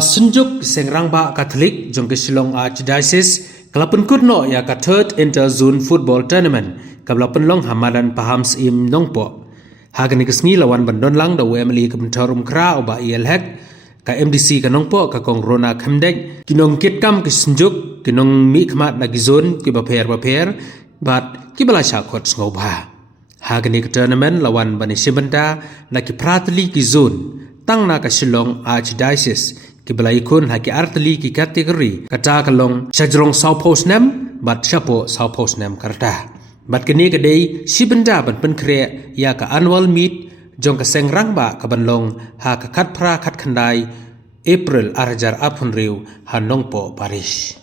Sunjuk Sengrangba Catholic jong ke Shillong Archdiocese kalapan kudno ya ka third inter-zone football tournament kablapan long hamadan pahams im nongpo. Hagani kesngi lawan bandon lang da WMLE ke bentarum kra oba ILHEC ka MDC ka nongpo ka kong Rona Khamdek kinong kitkam ke sunjuk kinong mi khmat na gizon ki baper bat ki bala shakot ngobha. Hagani ke tournament lawan bani shibanda na ki pratli ki zone tang na ka Shillong Archdiocese ki balai kun haki artli ki kategori kata kalong Shajrong South Post Nem bat Shapo South Post Nem karta bat kini kadai shibenda ban penkre ya ka annual meet jong ka Sengrangba ka banlong ha ka kat pra kat khandai April arjar apun riu hanongpo Paris.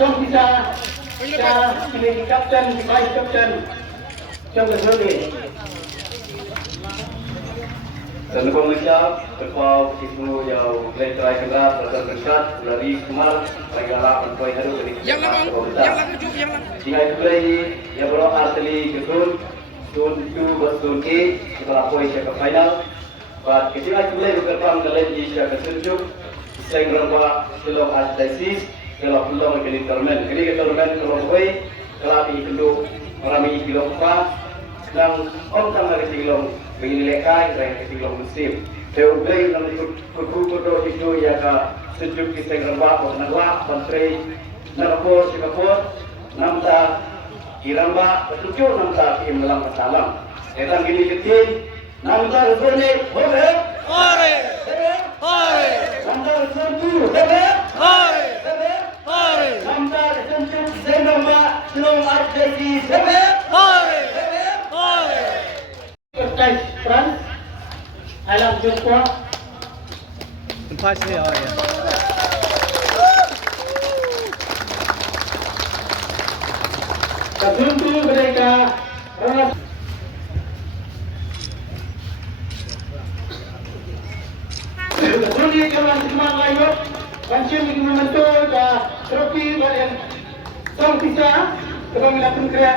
Trong kita pilih kapten, vice kapten trong lần này. Dan pemirsa, terpau ibu yang leterai keras dan berkat dari kemal segala poin haru dari yang jika play yang baru arteli gedun zone 2 zone A setelah poin ke final. But ketika play berkembang ke lagi ke Sunjuk Sengrangba Shillong Archdiocese kalau pulang ke tournament. Kini ke tournament kalau poin kalau di kedua orang ini kilo apa dan orang dari Shillong menilai dari Shillong Muslim. Teori yang berkumpul itu ya ke Sunjuk Sengrangba Nagwa Bantri Nagapur Singapura Namta Iramba Betukur Namta Imlang Salam. Datang gini kecil Namta Rufuni Hore Hore Hore Namta Rufuni Hore Hore Hore Namta Sunjuk Sengrangba Shillong Archdiocese Hore Hore Hore Terkait peran alam jumpa tempat saya ya. Tentu mereka ras Tentu jalan teman lain Kancing ini membentuk trofi yang song bisa kami lakukan kerja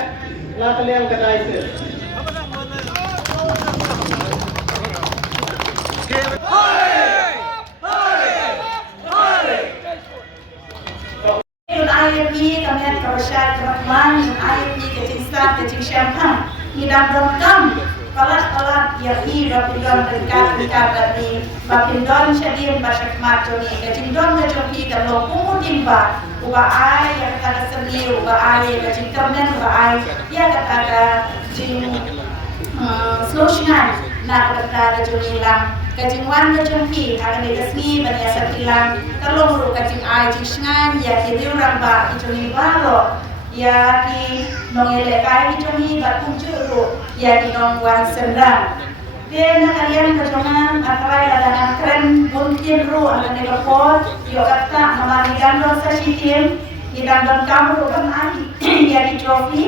lakukan yang kata itu. IFP kami kawasan Kemakman, IFP kecing start kecing syampang, ni dalam kam kalat yang ini bapindon dekat dari bapindon syadin basak macam ni kecing don kejoki kalau pungutin ba uba ai yang kata seni uba ai kecing kemen uba ai yang kata jing slogan nak kata joni lang kacing wan kacing pi akan dikasih banyak sekilang kalau muru kacing ai cisngan ya kiri orang ba itu ni baro ya ki nongele kai itu ni batung juru ya ki nong wan sendang dia nak kalian kejongan apa ada keren mungkin ru akan dikapot yo kata namari gandong sasitin di gandong kamu kan ai ya di trofi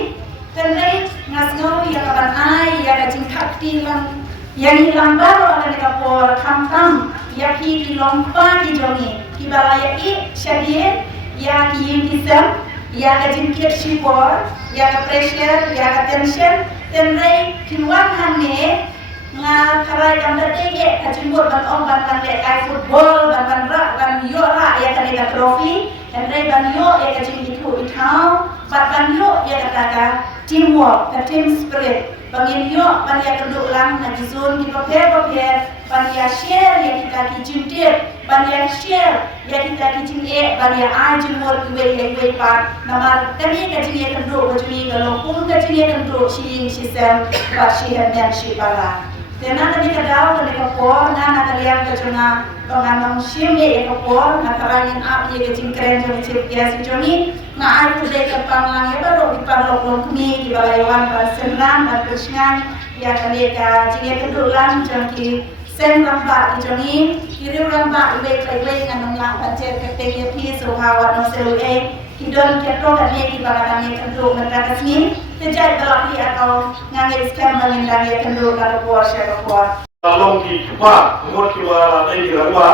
Tendai ngasno ya kaban ai ya ka jing khakti lang yang hilang baru akan dikapor kamtam ya ki lompa ki jongi ki balaya i syadie ya ki yimpisam ya ka jingkir shipor ya ka pressure ya ka tension tenrai kinwan hanne nga karai kam dege ka jimbor ban om ban ban le kai football ban yo ra ya ka dega trophy tenrai ban yo ya ka jing itu itau ban yo ya ka teamwork ka team spirit bangin yo bania kenduk lang na jizun di paper bania share ya kita ki jimtir bania share ya kita ki jimye bania ajin mor ki we part namar kami ka jimye kenduk ko jimi kalau pun ka jimye kenduk shi sistem ba shi han shi pala tena kami ka daw ka ka por na kalian ka jona panganong shim ye ka por na karangin ap ye ka jing kren joni chip ya si joni na ai ku de ka panglang ya baru di parlok long kami di balayawan ba senang ba krisnan ya kali ka jing kenduk lang joni sen ramba joni kiri ramba we play nganong la bajet ka te ye pi so hawat no selu kidon keto kan ye ki bagadan ye kenduk mereka kesini sejak belaki atau ngangai scam bangindang ye kenduk kalau por share por long ki pa ngot ki wa dai ki rawa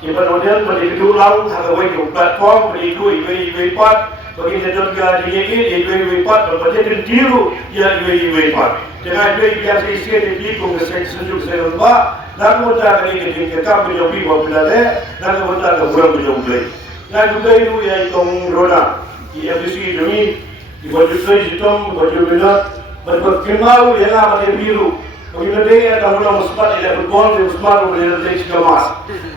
ki banodian bagi kedua lang ha we ki platform bagi we pat bagi sedot ga di ye we pat berbagai diru ya we pat dengan we biasa isi di ko ngesek sejuk selamba dan mudah kali ke kam berjobi wa bilale dan mudah ke buram berjobi na juga itu ya itong roda di FDC demi di baju saya hitam baju merah berkemau yang apa dia biru bagaimana dia tahu nama sempat ada football dia sempat boleh ada juga mas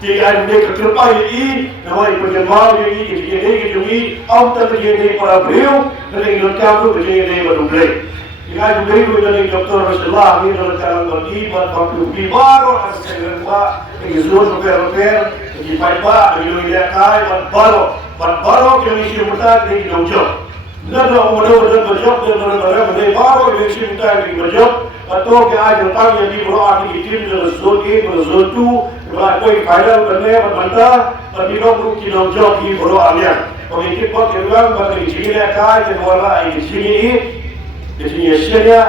tiga ada keterpai ini nama berkemau ini dia demi auto dia para beliau dan yang kamu dia baru beli jika juga itu dari doktor Rasulullah ini dalam cara berdibat berpikir baru asal apa yang zuhur repair di paipa di luar kai baru yang isi mutar di dalam nada mudah berjob dan baru yang isi mutar di berjob atau ke ada tang yang di bawah di tim dalam zone A dan zone 2 kalau koi final करने बनता बंदियों को की job di bawah alian pemimpin kok yang bagi sini kai dan warna ini sini jadinya syariah,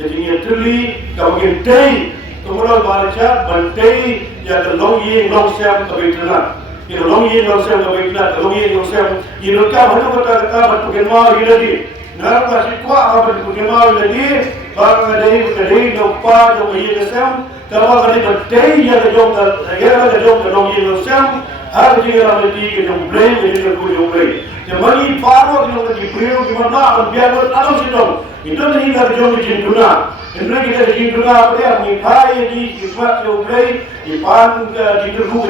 jadinya tuli, kemudian day, kemudian baca bantai yang terlongi longsam kebetulan. Ini longi longsam kebetulan, longi longsam. Ini kan baru kata bertukar mau jadi. Nalar masih kuat apa bertukar mau jadi. Bang dari lupa jom ini longsam. Kalau ada bantai yang jom negara jom longi longsam. Harus dia ramai di jom blame jadi jom blame. Jadi baru kita lagi beliau gimana akan biar bertanam situ. Itu tadi kita jom di Jinduna. Ini kita di Jinduna apa dia? Mikai di Jumat Ublay, di Pan di Terugu,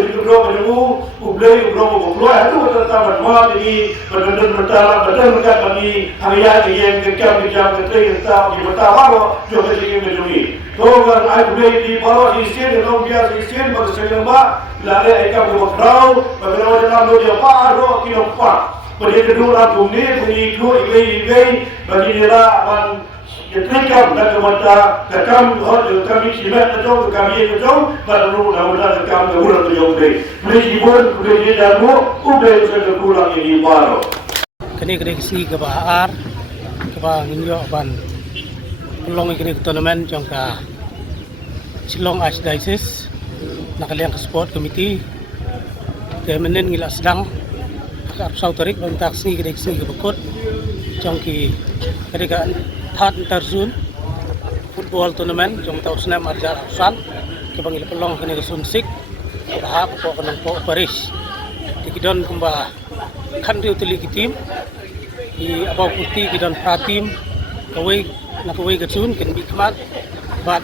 Ublay itu bertambah semua ini benar-benar bertambah benar kami hari yang kekal jam kita di bertambah juga di Jinduna. Togar Ublay di bawah isin dan biasa isin bersama lalu ikam berkau bagaimana dalam dia baru kita pak. Pada kedua bumi pengikut ibai bagi nila man ketika dan kemudian kekam kami silat atau kami itu baru namun kekam kemudian terjadi. Meskipun kemudian dalam ubah sudah kurang ini baru. Kini si kebaar nginyo ban pelong kini tournament jangka Silong Archdiocese nakaliang sport committee kemenin ngila sedang Arab Tarik bentak sini kediksi kebekut jangki ketika third interzone football tournament jang tau senam arjar arsan kebangil pelong kene kesunsik bahap po kanang po Paris dikidon kumba country utili kitim di abau putih kidon pratim kawai ketsun ken bikmat bat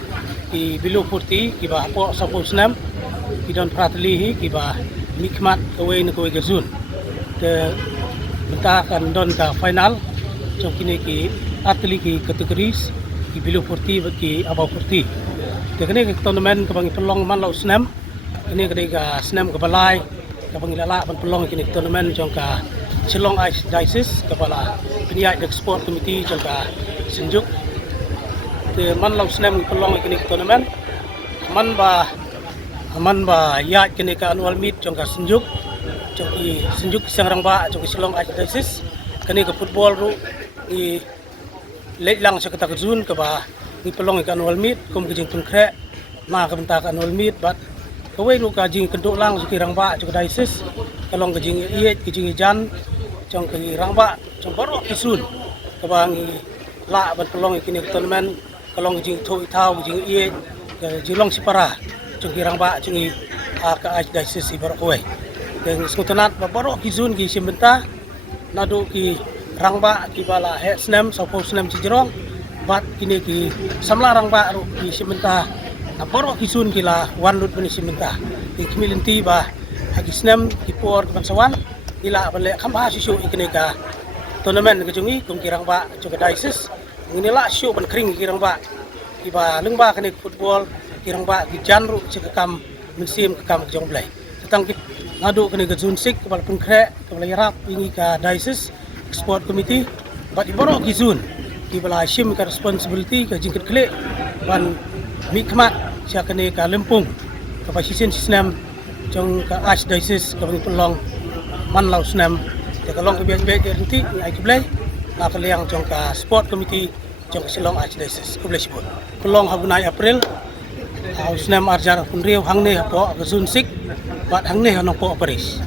di bilu putih kiba po sapo senam kidon pratlihi kiba mikmat kawai ketsun ke bentar kan don ka final jom kini ki atli ki kategoris ki bilu putih bagi abau putih dekene ke tournament ke bangi pelong man lau senam ini ketika senam ke balai ke bangi lala ban pelong kini tournament jom ka Silong Archdiocese kepala penyiar sport committee jom ka senjuk ke man lau senam pelong kini tournament man ba ya kini ka annual meet jom ka senjuk joki senjuk Sangrang Ba joki Silong Archdiocese kini ke football ru i late lang sa katakazun ka ba ni pelong ka annual meet kum ka jing tungkre na ka benta ka annual meet bat kawai lu ka jing kenduk lang sa kirang ba sa diocese kalong ka jing iet ka jing jan trong ka rang ba trong baro kisun ka ba ngi la ban pelong kini tournament kalong ka jing thoi thau ka jing iet ka jilong sipara trong kirang ba jing ka diocese si baro kawai dan skutanat ba baro kisun ki simbenta nado ki rangba ki bala he snem so po snemcijrong bat kini ki samla rangba ru ki simenta na boro ki sun ki la wan lut bani simenta ki kmilinti ba hagi snem ki por bangsawan ila bale khamba sisu ikne ka tournament ke jungi kum ki rangba juga diocese ngini la syu ban kring ki rangba ki ba lengba kene football ki rangba ki janru cikam musim kam jong blai tentang ki ngadu kene ke zone 6 kepala pengkre kepala yarap ini ka diocese sport committee but iboro gizun ki bala shim ka responsibility ka jingkat kle ban mikmat sia kene ka lempung ka pasisen sistem jong ka archdiocese ka pelong man lau snam ka kalong ka biak biak renti ai kiblai na ka liang jong ka sport committee jong Silong archdiocese ku blai sport pelong habunai april au snam arjar pun riau hangne po ka zun sik bat hangne hanong po paris